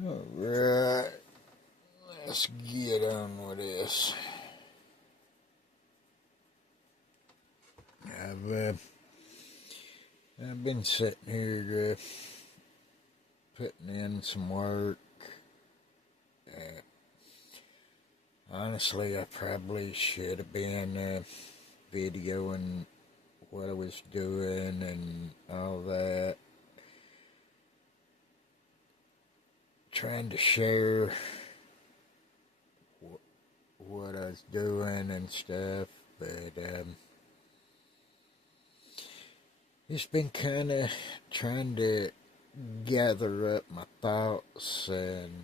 Alright, let's get on with this. I've been sitting here putting in some work. Honestly, I probably should have been videoing what I was doing and all that. Trying to share what I was doing and stuff, but it's been kind of trying to gather up my thoughts and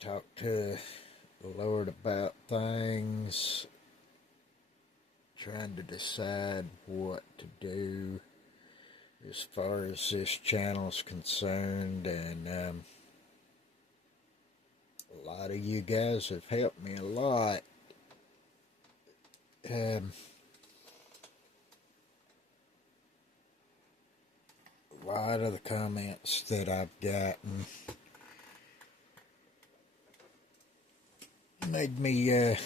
talk to the Lord about things, trying to decide what to do as far as this channel's concerned, and a lot of you guys have helped me a lot. A lot of the comments that I've gotten made me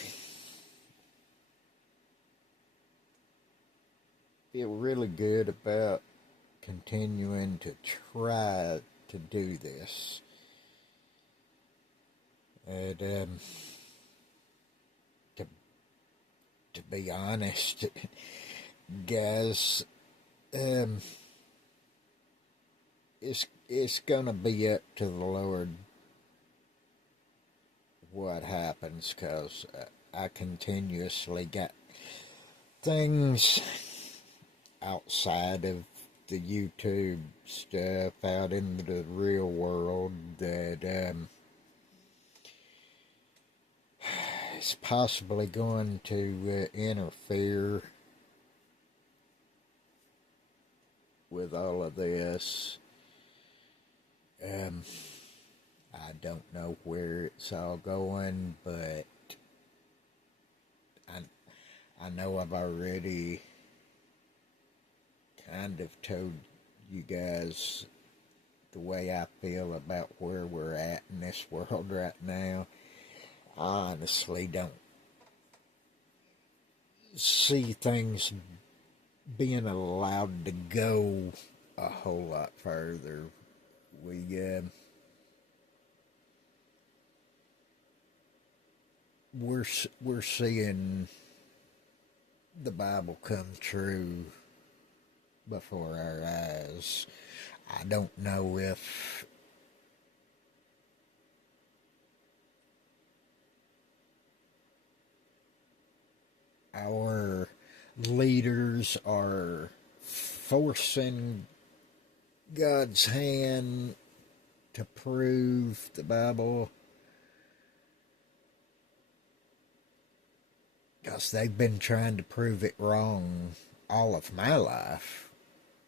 feel really good about continuing to try to do this. And to be honest, guys, it's gonna be up to the Lord what happens, because I continuously got things outside of the YouTube stuff out into the real world that is possibly going to interfere with all of this. I don't know where it's all going, but I know I've already kind of told you guys the way I feel about where we're at in this world right now. I honestly don't see things being allowed to go a whole lot further. We're seeing the Bible come true before our eyes. I don't know if our leaders are forcing God's hand to prove the Bible, because they've been trying to prove it wrong all of my life.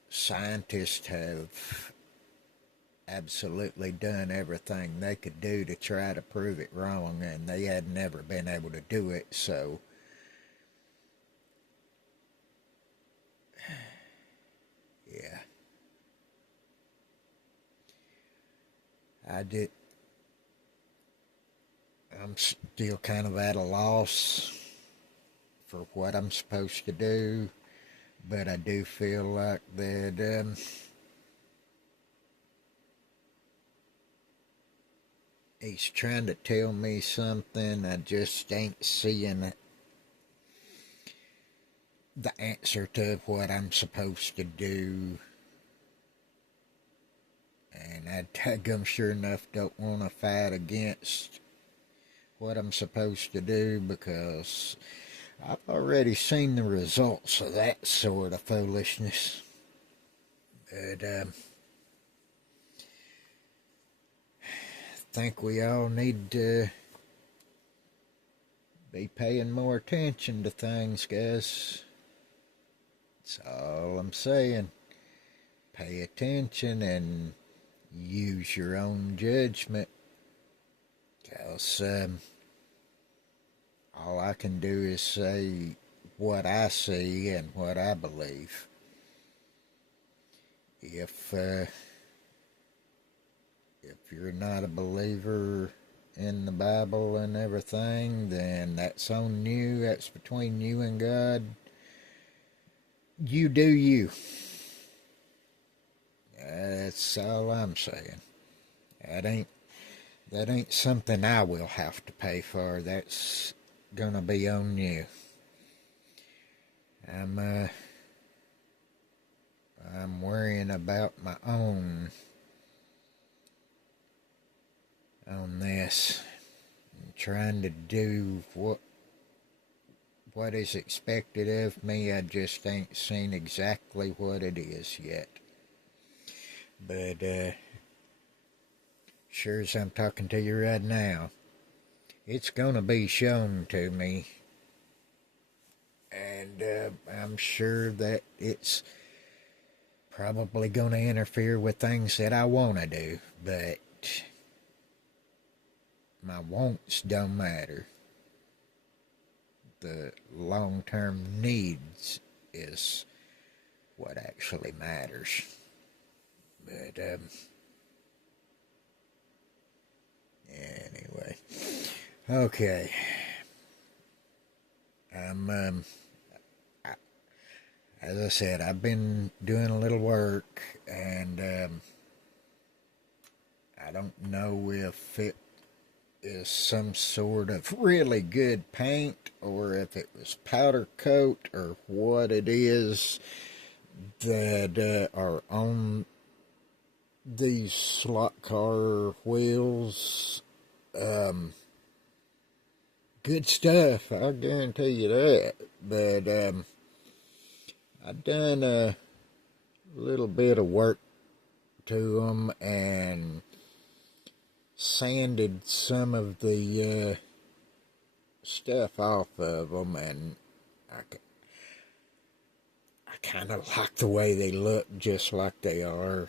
Scientists have absolutely done everything they could do to try to prove it wrong, and they had never been able to do it. So yeah, I'm still kind of at a loss for what I'm supposed to do, but I do feel like that he's trying to tell me something. I just ain't seeing the answer to what I'm supposed to do. And I'm sure enough don't want to fight against what I'm supposed to do, because I've already seen the results of that sort of foolishness. But I think we all need to be paying more attention to things, guys. That's all I'm saying. Pay attention and use your own judgment, because all I can do is say what I see and what I believe. If If you're not a believer in the Bible and everything, then that's on you. That's between you and God. You do you. That's all I'm saying. That ain't something I will have to pay for. That's gonna be on you. I'm worrying about my own on this. I'm trying to do what is expected of me. I just ain't seen exactly what it is yet. But sure as I'm talking to you right now, it's gonna be shown to me. And I'm sure that it's probably going to interfere with things that I want to do, but my wants don't matter. The long-term needs is what actually matters. But anyway, okay. As I said, I've been doing a little work, and I don't know if it is some sort of really good paint or if it was powder coat or what it is that are on these slot car wheels. Good stuff, I'll guarantee you that. But I've done a little bit of work to them and sanded some of the stuff off of them, and I kind of like the way they look, just like they are.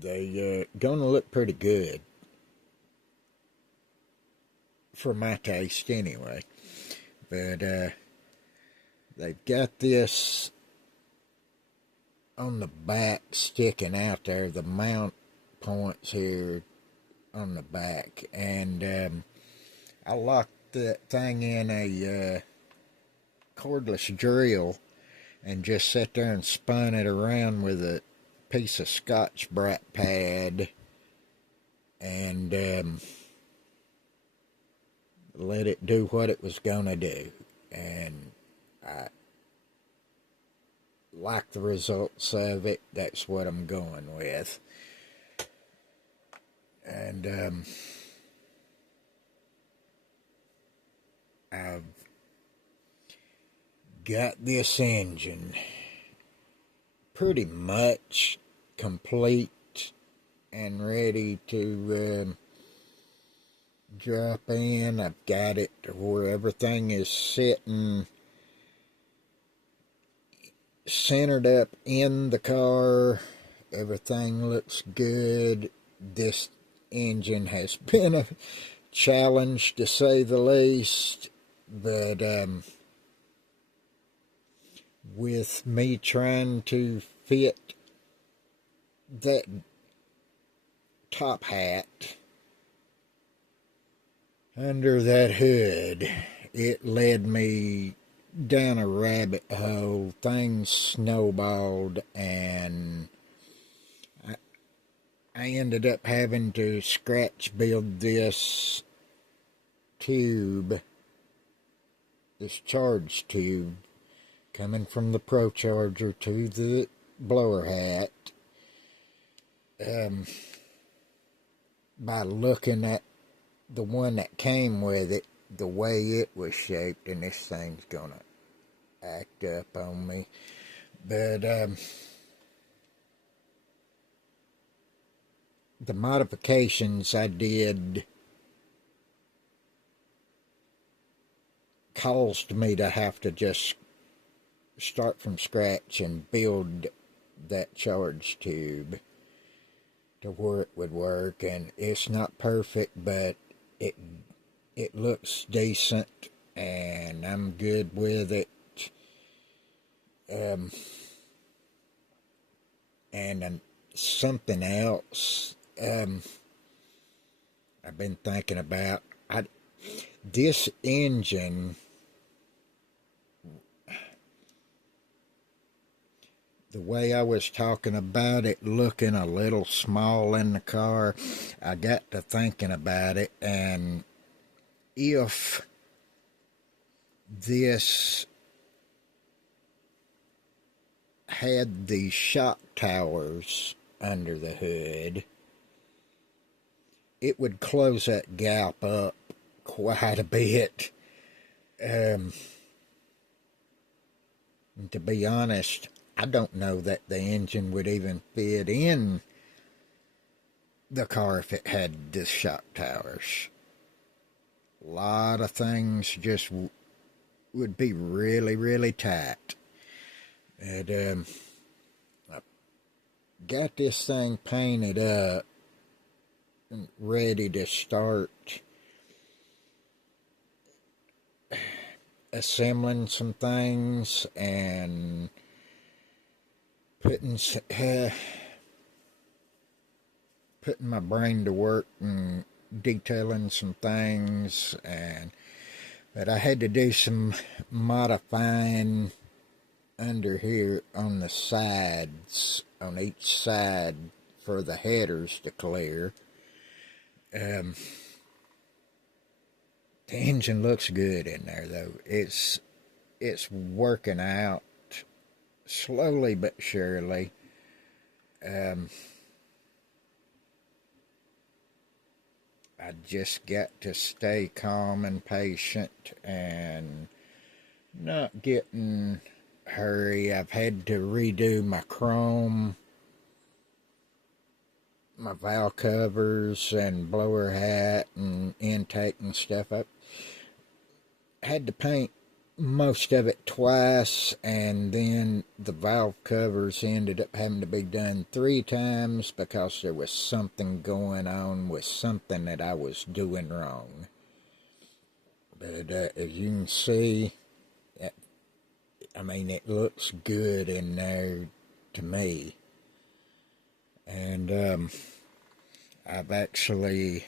They gonna look pretty good for my taste anyway. But they've got this on the back sticking out there, the mount points here on the back, and I locked that thing in a cordless drill and just sat there and spun it around with a piece of Scotch-Brite pad and let it do what it was gonna do, and I like the results of it. That's what I'm going with. And I've got this engine pretty much complete and ready to drop in. I've got it to where everything is sitting centered up in the car. Everything looks good. This engine has been a challenge, to say the least, but with me trying to fit that top hat under that hood, it led me down a rabbit hole. Things snowballed, and I ended up having to scratch build this tube, this charge tube, coming from the Pro Charger to the blower hat, by looking at the one that came with it, the way it was shaped, and this thing's gonna act up on me. But the modifications I did caused me to have to just start from scratch and build that charge tube to where it would work. And it's not perfect, but it looks decent, and I'm good with it. And something else I've been thinking about this engine. The way I was talking about it looking a little small in the car, I got to thinking about it, and if this had the shock towers under the hood, it would close that gap up quite a bit. To be honest, I don't know that the engine would even fit in the car if it had the shock towers. A lot of things just would be really, really tight. And I got this thing painted up and ready to start assembling some things and putting my brain to work and detailing some things, but I had to do some modifying under here on the sides, on each side, for the headers to clear. The engine looks good in there, though. It's working out slowly but surely. I just got to stay calm and patient and not get in a hurry. I've had to redo my chrome, my valve covers and blower hat and intake and stuff up. Had to paint most of it twice, and then the valve covers ended up having to be done 3 times because there was something going on with something that I was doing wrong. But as you can see, I mean, it looks good in there to me. And I've actually,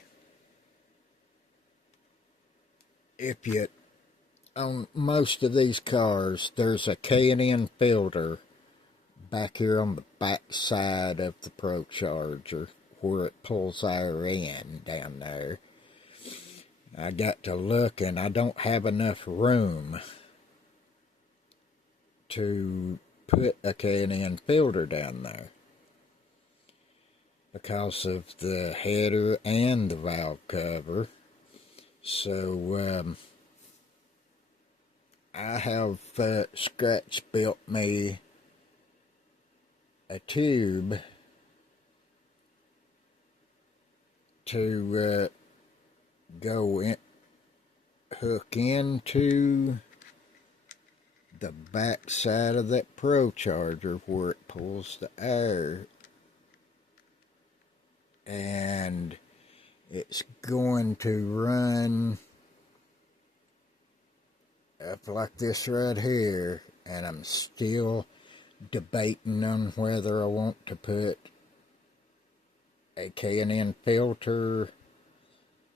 on most of these cars, there's a K&N filter back here on the back side of the ProCharger where it pulls air in down there. I got to look, and I don't have enough room to put a K&N filter down there because of the header and the valve cover. So I have scratch built me a tube to go in, hook into the back side of that ProCharger where it pulls the air, and it's going to run up like this right here, and I'm still debating on whether I want to put a K&N filter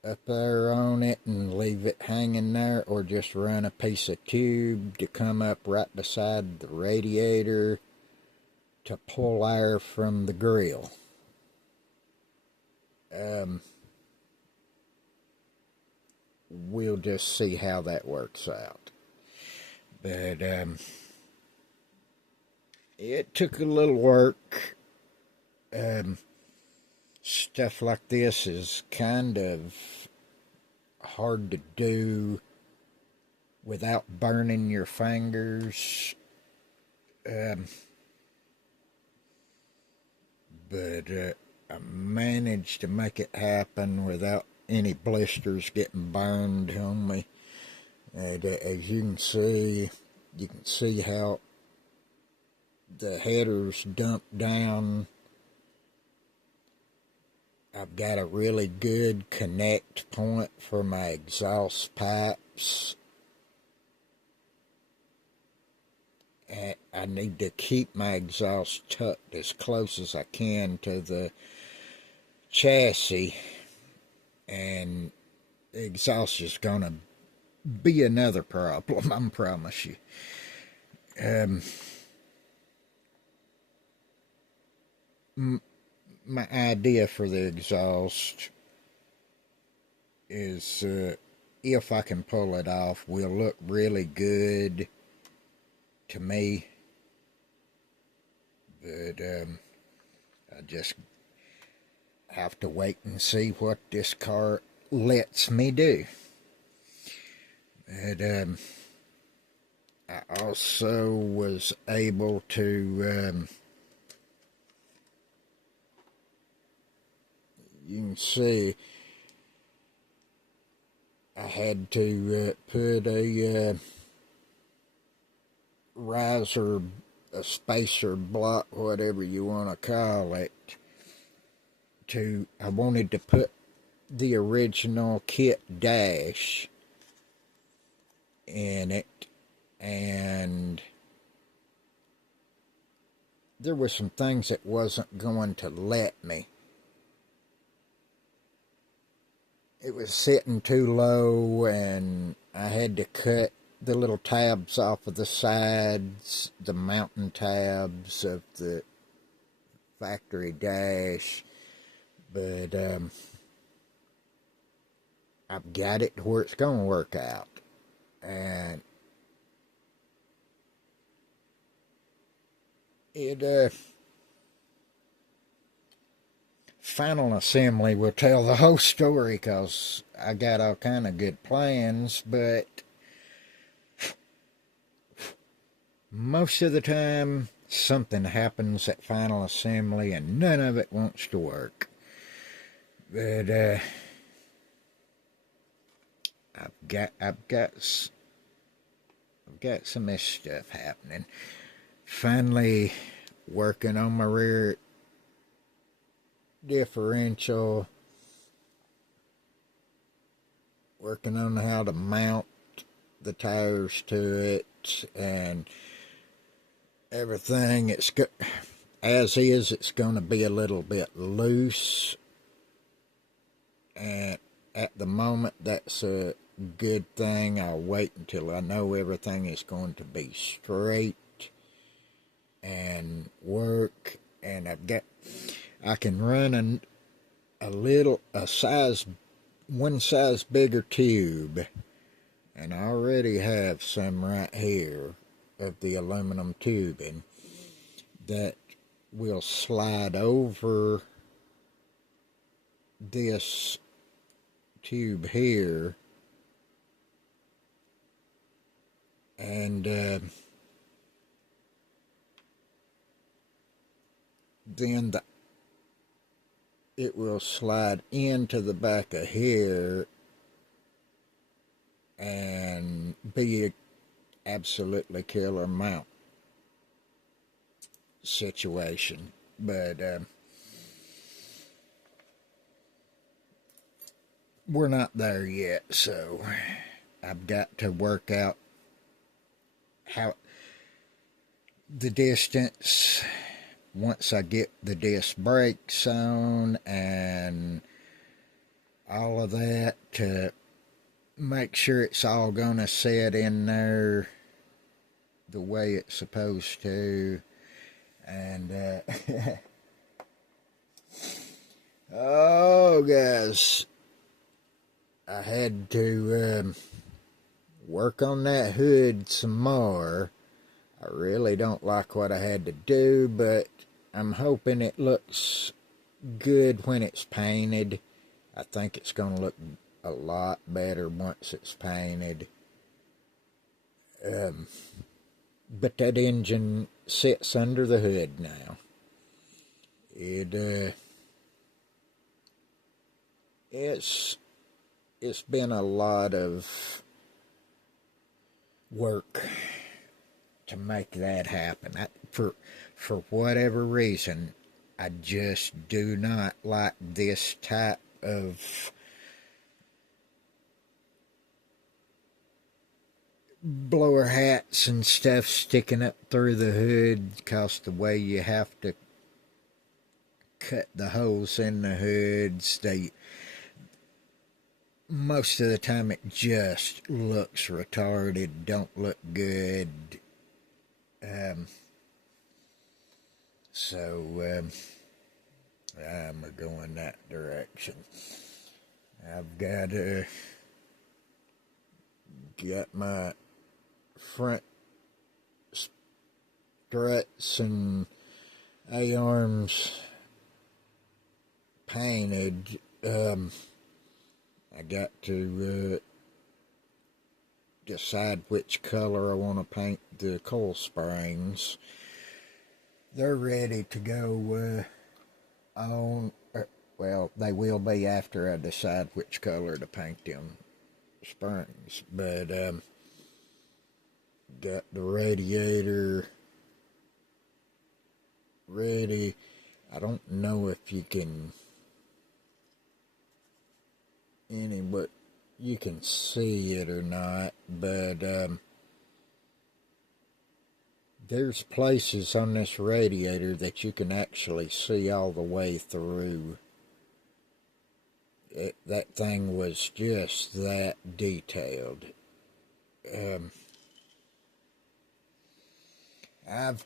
up there on it and leave it hanging there, or just run a piece of tube to come up right beside the radiator to pull air from the grill. We'll just see how that works out. But it took a little work. Stuff like this is kind of hard to do without burning your fingers. But I managed to make it happen without any blisters getting burned on me. And as you can see how the headers dump down. I've got a really good connect point for my exhaust pipes. And I need to keep my exhaust tucked as close as I can to the chassis, and the exhaust is going to be another problem, I promise you. My idea for the exhaust is, if I can pull it off, will look really good to me. But I just have to wait and see what this car lets me do. But I also was able to, you can see, I had to put a riser, a spacer block, whatever you want to call it, I wanted to put the original kit dash in it, and there were some things that wasn't going to let me. It was sitting too low, and I had to cut the little tabs off of the sides, the mounting tabs of the factory dash. But I've got it to where it's going to work out. And final assembly will tell the whole story, because I got all kind of good plans, but most of the time something happens at final assembly and none of it wants to work. But I've got some of this stuff happening. Finally working on my rear differential, working on how to mount the tires to it and everything. It's as is, it's going to be a little bit loose, and at the moment that's a good thing. I'll wait until I know everything is going to be straight and work, and I can run one size bigger tube, and I already have some right here of the aluminum tubing that will slide over this tube here, and then it will slide into the back of here and be a absolutely killer mount situation. But we're not there yet, so I've got to work out how the distance, once I get the disc brakes on and all of that, to make sure it's all going to set in there the way it's supposed to. And oh guys, I had to work on that hood some more. I really don't like what I had to do, but I'm hoping it looks good when it's painted. I think it's going to look a lot better once it's painted. But that engine sits under the hood now. It's been a lot of work to make that happen. For whatever reason, I just do not like this type of blower hats and stuff sticking up through the hood, because the way you have to cut the holes in the hoods. Most of the time it just looks retarded, don't look good. So I'm going that direction. I've got my front struts and A-arms painted. I got to decide which color I want to paint the coil springs. They're ready to go on. Well, they will be after I decide which color to paint them springs. But got the radiator ready. I don't know if you can but you can see it or not, but there's places on this radiator that you can actually see all the way through. That thing was just that detailed. I've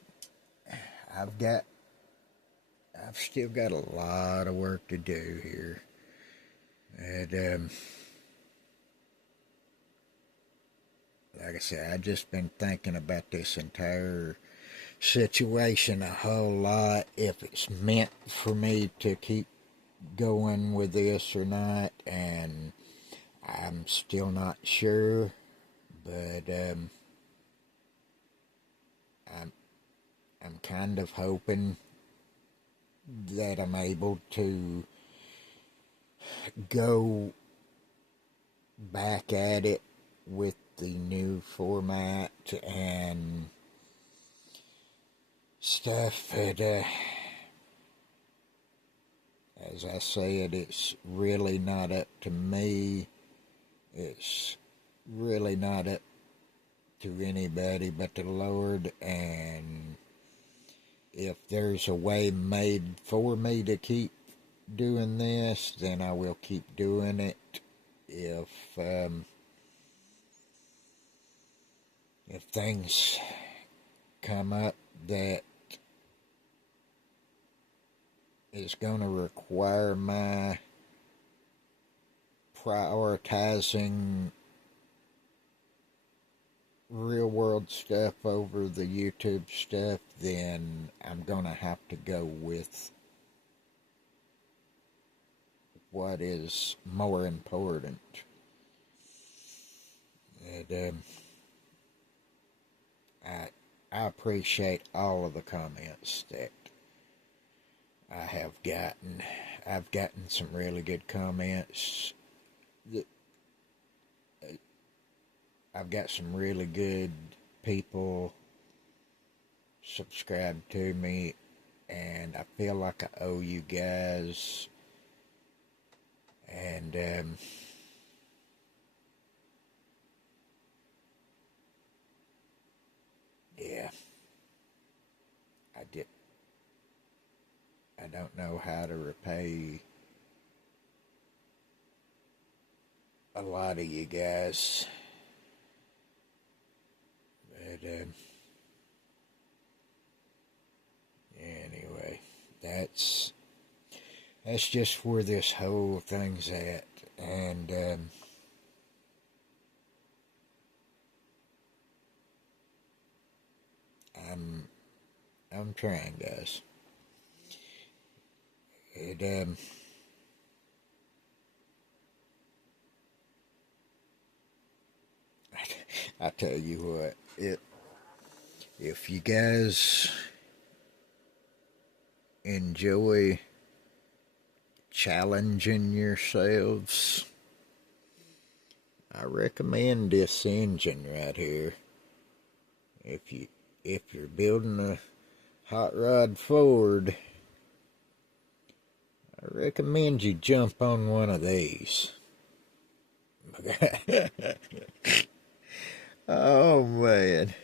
still got a lot of work to do here. And like I said, I've just been thinking about this entire situation a whole lot, if it's meant for me to keep going with this or not, and I'm still not sure, but I'm kind of hoping that I'm able to go back at it with the new format and stuff. But as I said, it's really not up to me. It's really not up to anybody but the Lord, and if there's a way made for me to keep doing this, then I will keep doing it. If things come up that is going to require my prioritizing real world stuff over the YouTube stuff, then I'm going to have to go with what is more important. And I appreciate all of the comments that I have gotten. I've gotten some really good comments. I've got some really good people subscribed to me, and I feel like I owe you guys. And yeah, I don't know how to repay a lot of you guys, but anyway, that's just where this whole thing's at, and I'm trying, guys. It I tell you what, if you guys enjoy challenging yourselves, I recommend this engine right here. If you're building a hot rod Ford, I recommend you jump on one of these. Oh man,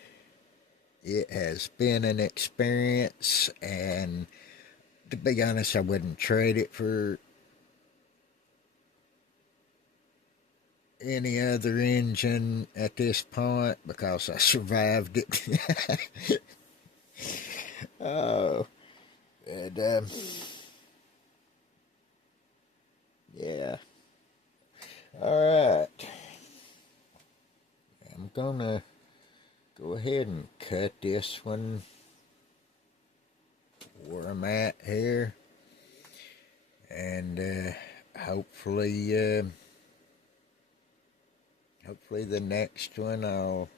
it has been an experience, and To be honest, I wouldn't trade it for any other engine at this point because I survived it. Oh, and yeah. All right. I'm gonna go ahead and cut this one where I'm at here, and hopefully the next one I'll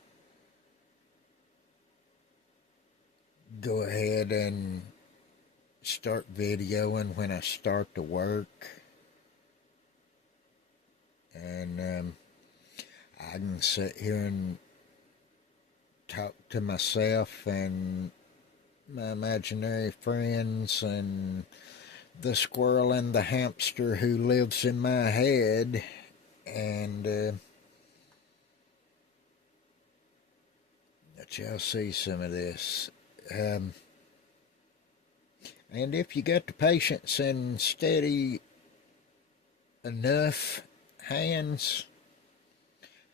go ahead and start videoing when I start to work, and I can sit here and talk to myself and my imaginary friends and the squirrel and the hamster who lives in my head, and let y'all see some of this. And if you got the patience and steady enough hands,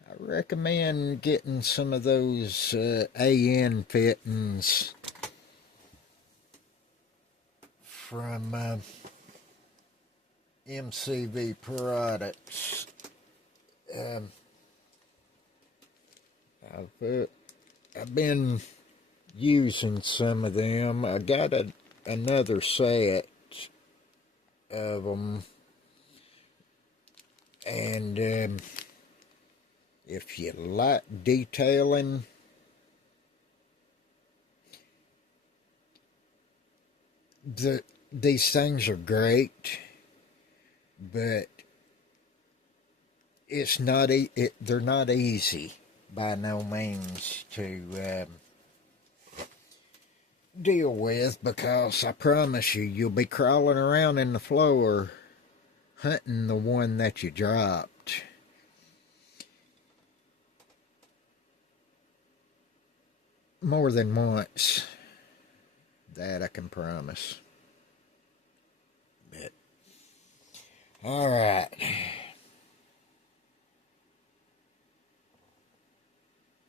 I recommend getting some of those AN fittings from MCV products. I've been using some of them. I got another set of them, and if you like detailing, these things are great, but it's not they're not easy by no means to deal with, because I promise you'll be crawling around in the floor hunting the one that you dropped. More than once. That I can promise. But, all right.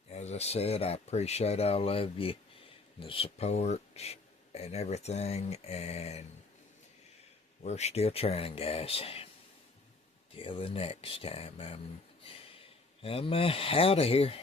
As I said, I appreciate all of you, the support and everything, and we're still trying, guys. Till the next time, I'm out of here.